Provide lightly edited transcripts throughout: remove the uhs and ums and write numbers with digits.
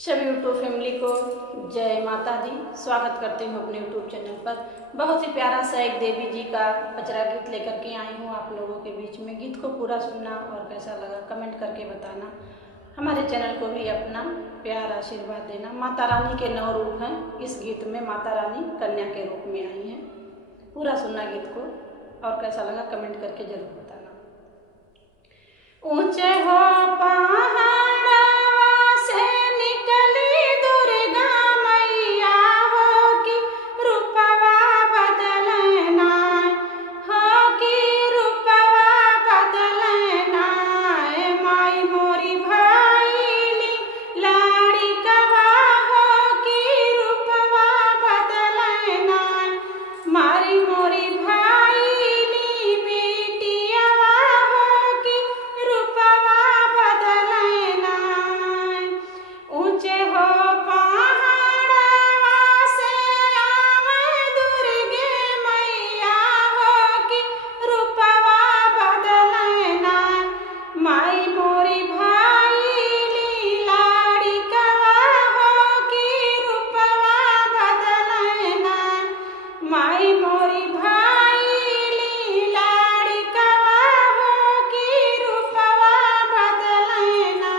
सभी YouTube family को जय माता दी। स्वागत करती हूँ अपने यूट्यूब चैनल पर। बहुत ही प्यारा सा एक देवी जी का पचरा गीत लेकर के आई हूँ आप लोगों के बीच में। गीत को पूरा सुनना और कैसा लगा कमेंट करके बताना। हमारे चैनल को भी अपना प्यार आशीर्वाद देना। माता रानी के 9 रूप हैं। इस गीत में माता रानी कन्या के रूप में आई हैं। पूरा सुनना गीत को और कैसा लगा कमेंट करके जरूर बताना। ऊंचे हो पहाड़वा से निकली दुर्गा मैया हो कि रूपवा बदलना हो कि रूपवा बदलना माई मोरी भइली लाड़ी कवा हो कि रूपवा बदलना मारी मोरी भइली बेटियावा हो कि रूपवा बदलना। ऊंचे हो पहाड़वा से आवे दुर्गे मैया हो कि रूपवा बदलना माई मोरी भइली लाड़ी कवा हो कि रूपवा बदलना माई मोरी भइली लाड़ी कवा हो कि रूपवा बदलना।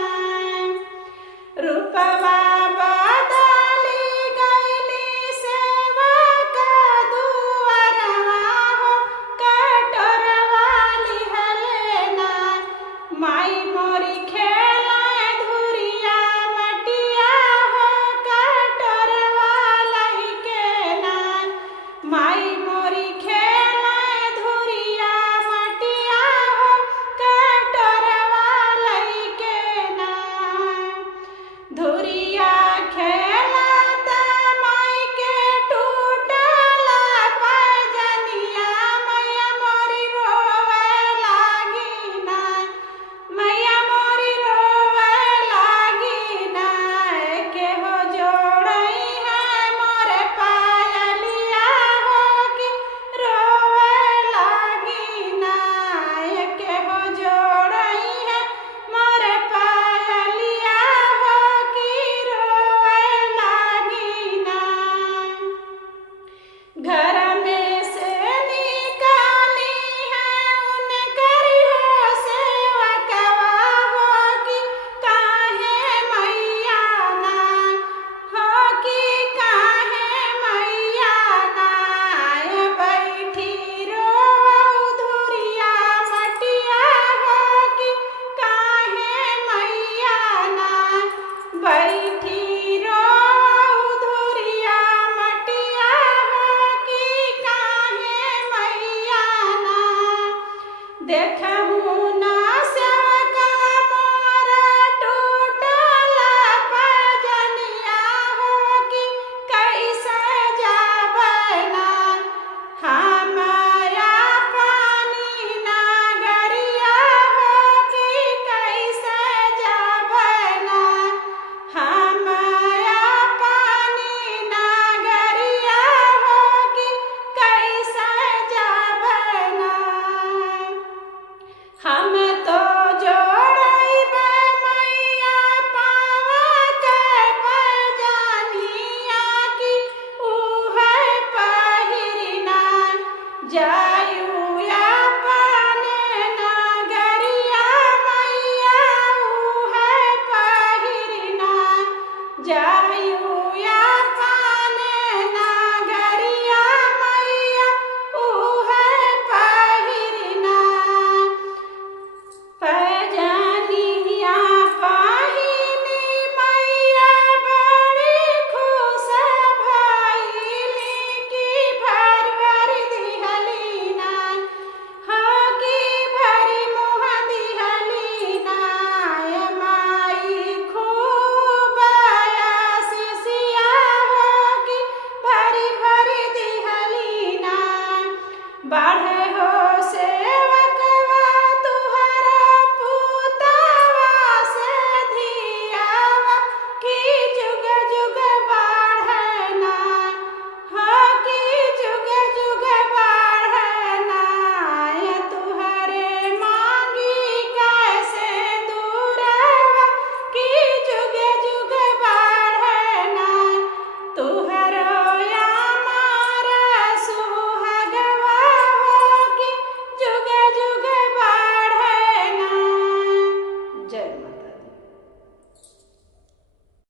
रूपवा बदली गइली सेवका दुअरवा हो कटोरवा लिहलेना माई मोरी खेलाए धुरिया मटिया हो कटोरवा लहिकेना माई मोरी खेलाए धुरिया मटिया हो कटोरवा लहिकेना। धुरिया खेलत माई के टूटला पैजनिया मैया मोरी रोवे लागिना मैया मोरी रोवे लागिना के हो जोड़ई है मोरे पायलिया हो कि रोवे लागिना के हो जोड़ई है मोरे पायलिया हो कि रोवे लागिना। घर में से निकाली है उनकरी हो सेवकवा हो कि काहे मैया ना हो कि काहे मैया ना बैठी रोवौ धुरिया मटिया हो कि काहे मैया ना बैठी